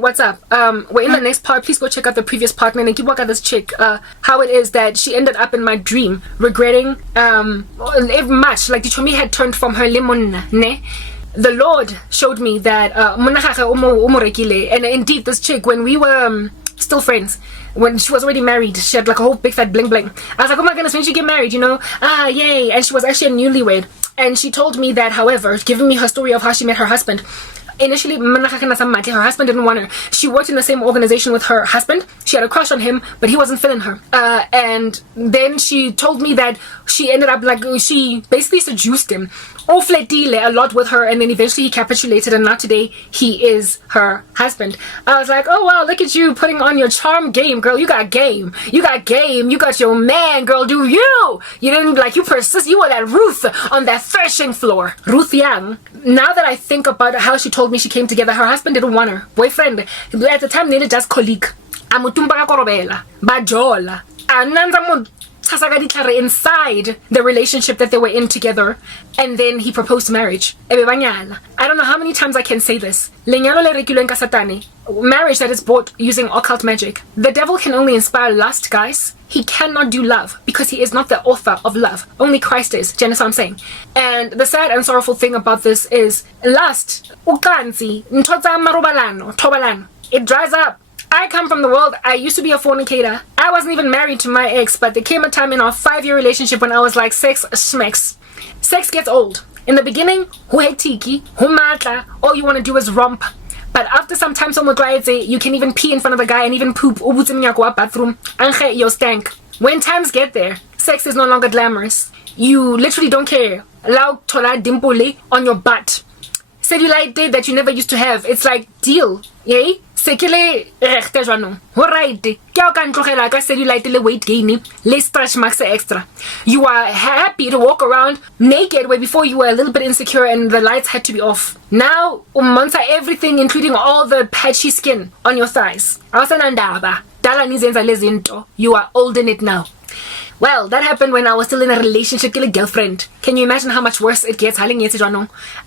what's up? We're in the next part. Please go check out the previous part. And keep walking this chick. How it is that she ended up in my dream, regretting much. Like the Chomi had turned from her lemon, ne? The Lord showed me that and indeed this chick, when we were still friends, when she was already married, she had like a whole big fat bling bling. I was like, oh my goodness, when she get married, you know? Ah, yay. And she was actually a newlywed. And she told me that, however, giving me her story of how she met her husband. Initially, her husband didn't want her. She worked in the same organization with her husband. She had a crush on him, but he wasn't feeling her. And then she told me that she ended up like, she basically seduced him. A lot with her, and then eventually he capitulated, and now today he is her husband. I was like, oh wow, look at you putting on your charm game, girl. You got game. You got game. You got your man, girl. Do you? You didn't like, you persist. You were that Ruth on that threshing floor. Ruth Young. Now that I think about how she told me she came together, her husband didn't want her. Boyfriend. At the time, they just colleague. Amutumba korobela. Bajola. Ananza inside the relationship that they were in together, and then he proposed marriage. I don't know how many times I can say this. Marriage that is bought using occult magic. The devil can only inspire lust, guys. He cannot do love because he is not the author of love. Only Christ is. Do you understand what I'm saying? And the sad and sorrowful thing about this is lust. It dries up. I come from the world. I used to be a fornicator. I wasn't even married to my ex, but there came a time in our 5-year relationship when I was like, sex smacks. Sex gets old. In the beginning, all you want to do is romp. But after some time, you can even pee in front of the guy and even poop. Bathroom. You stank. When times get there, sex is no longer glamorous. You literally don't care. Allow tola dimpole on your butt. Cellulite day that you never used to have. It's like, deal. Yay? Sekele rechte jwanong. Alright. Ke o ka ntlogela ka cellulite le weight gain le stretch marks extra. You are happy to walk around naked where before you were a little bit insecure and the lights had to be off. Now, umonsa everything including all the patchy skin on your thighs. Awusanandaba. Dala nizenza lezinto. You are old in it now. Well, that happened when I was still in a relationship with a girlfriend. Can you imagine how much worse it gets? I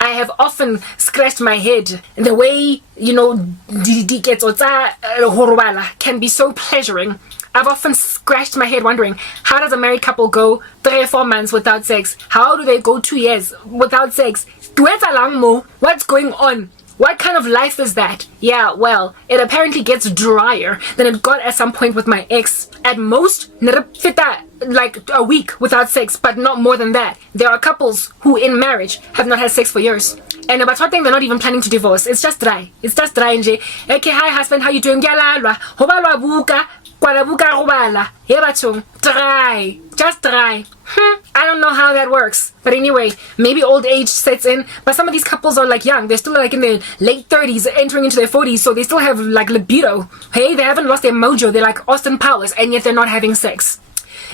have often scratched my head. The way, you know, can be so pleasuring. I've often scratched my head wondering, how does a married couple go 3 or 4 months without sex? How do they go 2 years without sex? What's going on? What kind of life is that? Yeah, well, it apparently gets drier than it got at some point with my ex. At most, like a week without sex, but not more than that. There are couples who in marriage have not had sex for years. And about something they're not even planning to divorce. It's just dry. It's just dry. Okay, hi husband, how you doing? Dry. Just dry. I don't know how that works. But anyway, maybe old age sets in. But some of these couples are like young. They're still like in their late 30s, entering into their 40s. So they still have like libido. Hey, they haven't lost their mojo. They're like Austin Powers. And yet they're not having sex.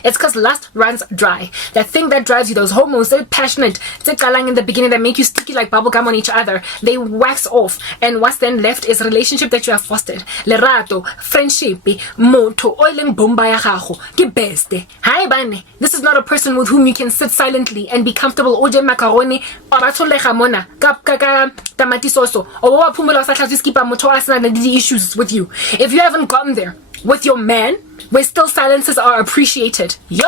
It's because lust runs dry. That thing that drives you, those hormones, they're passionate. In the beginning that make you sticky like bubblegum on each other. They wax off. And what's then left is a relationship that you have fostered. Lerato, friendship, moto, oiling bomba ya gago. Ke best. Hi bane. This is not a person with whom you can sit silently and be comfortable. Oje macaroni, oratholega mona, ka tamati soso. Owa phumula sa tlhatsi skipa motho a sena the issues with you. If you haven't gotten there with your man, where still silences are appreciated. Yo,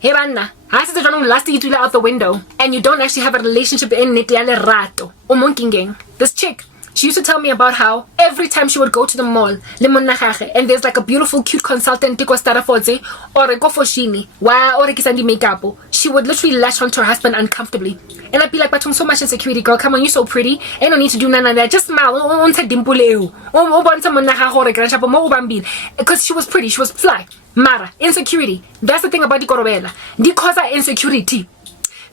hey banna, has it last you out the window, and you don't actually have a relationship in it rato. This chick, she used to tell me about how every time she would go to the mall, and there's like a beautiful, cute consultant, or makeup, she would literally latch onto her husband uncomfortably. And I'd be like, but I'm so much insecurity, girl. Come on, you're so pretty. Ain't no need to do none of that. Just smile. Because she was pretty, she was fly. Mara, insecurity. That's the thing about the korobela. Di cause insecurity.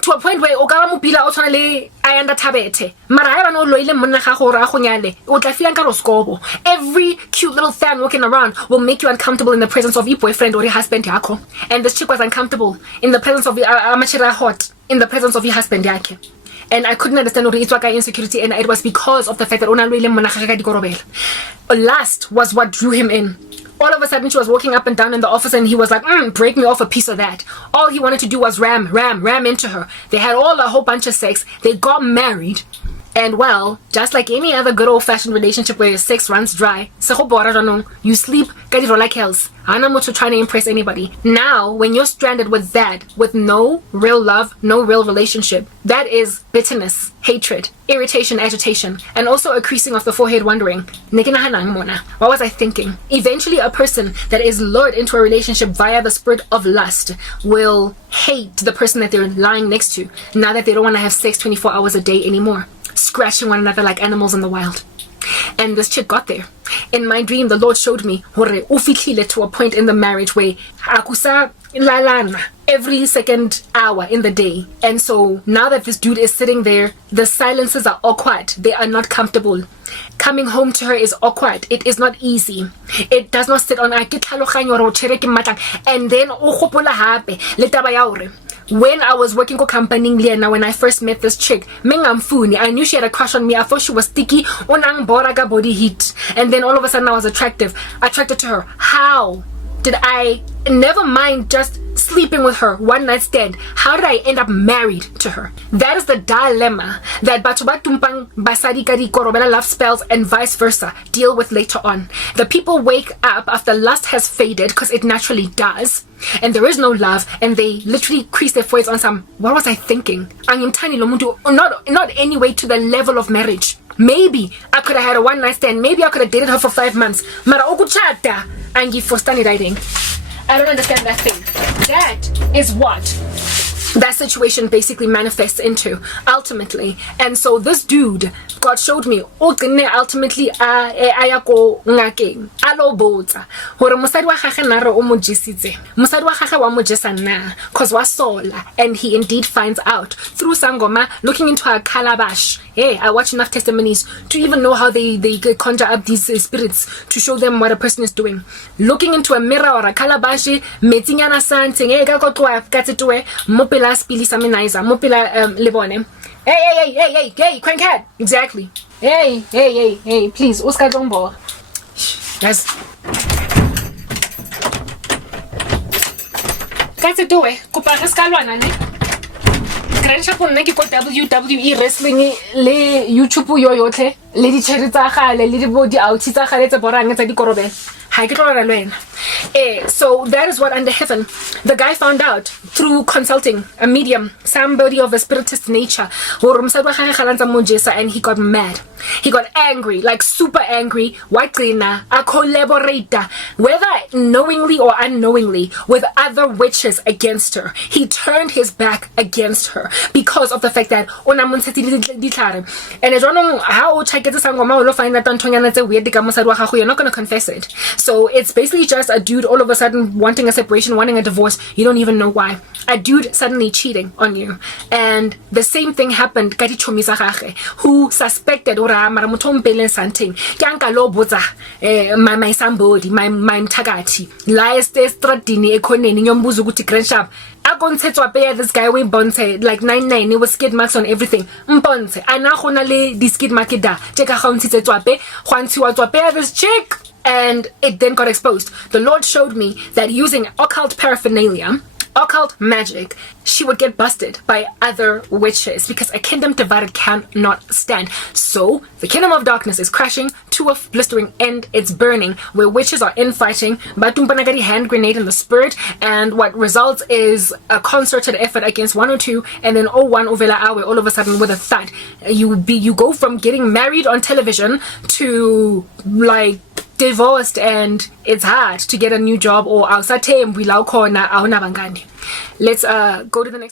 To a point where Ogala Mupila Otonale Ayanda Tabete. Mara no loile Munaha Honyale. Utlafiankaroskobo. Every cute little fan walking around will make you uncomfortable in the presence of your boyfriend or your husband Yako. And this chick was uncomfortable in the presence of Amachira Hot. In the presence of your husband Yake. And I couldn't understand what insecurity, and it was because of the fact that lust was what drew him in. All of a sudden she was walking up and down in the office and he was like, break me off a piece of that. All he wanted to do was ram into her. They had a whole bunch of sex. They got married. And well, just like any other good old-fashioned relationship where sex runs dry, you sleep, like hells. I'm not trying to impress anybody. Now, when you're stranded with that, with no real love, no real relationship, that is bitterness, hatred, irritation, agitation, and also a creasing of the forehead wondering, what was I thinking? Eventually, a person that is lured into a relationship via the spirit of lust will hate the person that they're lying next to, now that they don't want to have sex 24 hours a day anymore, scratching one another like animals in the wild. And this chick got there. In my dream, the Lord showed me to a point in the marriage where akusa lalana every second hour in the day. And so now that this dude is sitting there, the silences are awkward. They are not comfortable. Coming home to her is awkward. It is not easy. It does not sit on and then when I was working for company now, when I first met this chick, I knew she had a crush on me. I thought she was sticky, body heat, and then all of a sudden I was attracted to her. How did I, never mind just sleeping with her, one night stand, how did I end up married to her? That is the dilemma that batho ba tumpang basadi ka dikorobela love spells and vice versa deal with later on. The people wake up after lust has faded, because it naturally does, and there is no love, and they literally crease their foreheads on some, what was I thinking? Not anyway to the level of marriage. Maybe I could have had a one night stand. Maybe I could have dated her for 5 months. Mara okuchata angi for standing writing. I don't understand that thing. That is what that situation basically manifests into ultimately. And so this dude, God showed me ultimately ayako ngakeng alo botsa hore mosadi wa gagwe nare o mo jesitse mosadi wa gagwe wa mo jesa na cause wa sola. And he indeed finds out through sangoma, looking into a calabash. Hey, I watch enough testimonies to even know how they conjure up these spirits to show them what a person is doing. Looking into a mirror or a calabash, metsinyana something, hey, ka tloa ka tsetwe mopela spili samenizer mopela lebone. Hey, crankhead. Exactly. Hey, please, Oscar Jombo. Guys. That's it, do it. Kupara skalwana, ne? Grandship on neki ko WWE wrestling le YouTube yo yotle le di cherry tsa gale le di body out tsa gale tsa borang tsa di korobela. So that is what under heaven the guy found out through consulting a medium, somebody of a spiritist nature, and he got mad. He got angry, like super angry, a collaborator, whether knowingly or unknowingly, with other witches against her. He turned his back against her because of the fact that and I don't know how you're not going to confess it. So it's basically just a dude all of a sudden wanting a separation, wanting a divorce. You don't even know why. A dude suddenly cheating on you. And the same thing happened who suspected my somebody, my mtagati laeste stratini ekoneni nyombuzo ukuthi grandshap akontsetwa pe this guy we bonse like 99 it was skid marks on everything mbonse ana gona le di skid mark da teka ga ntshetsetswa pe gwantshiwa tswa pe this chick. And it then got exposed. The Lord showed me that using occult paraphernalia, occult magic, she would get busted by other witches because a kingdom divided cannot stand. So the kingdom of darkness is crashing to a blistering end. It's burning, where witches are infighting. Batumpanagari hand grenade in the spirit, and what results is a concerted effort against 102, and then 01 ovela awe all of a sudden with a thud. You go from getting married on television to like divorced, and it's hard to get a new job or outside. Let's go to the next.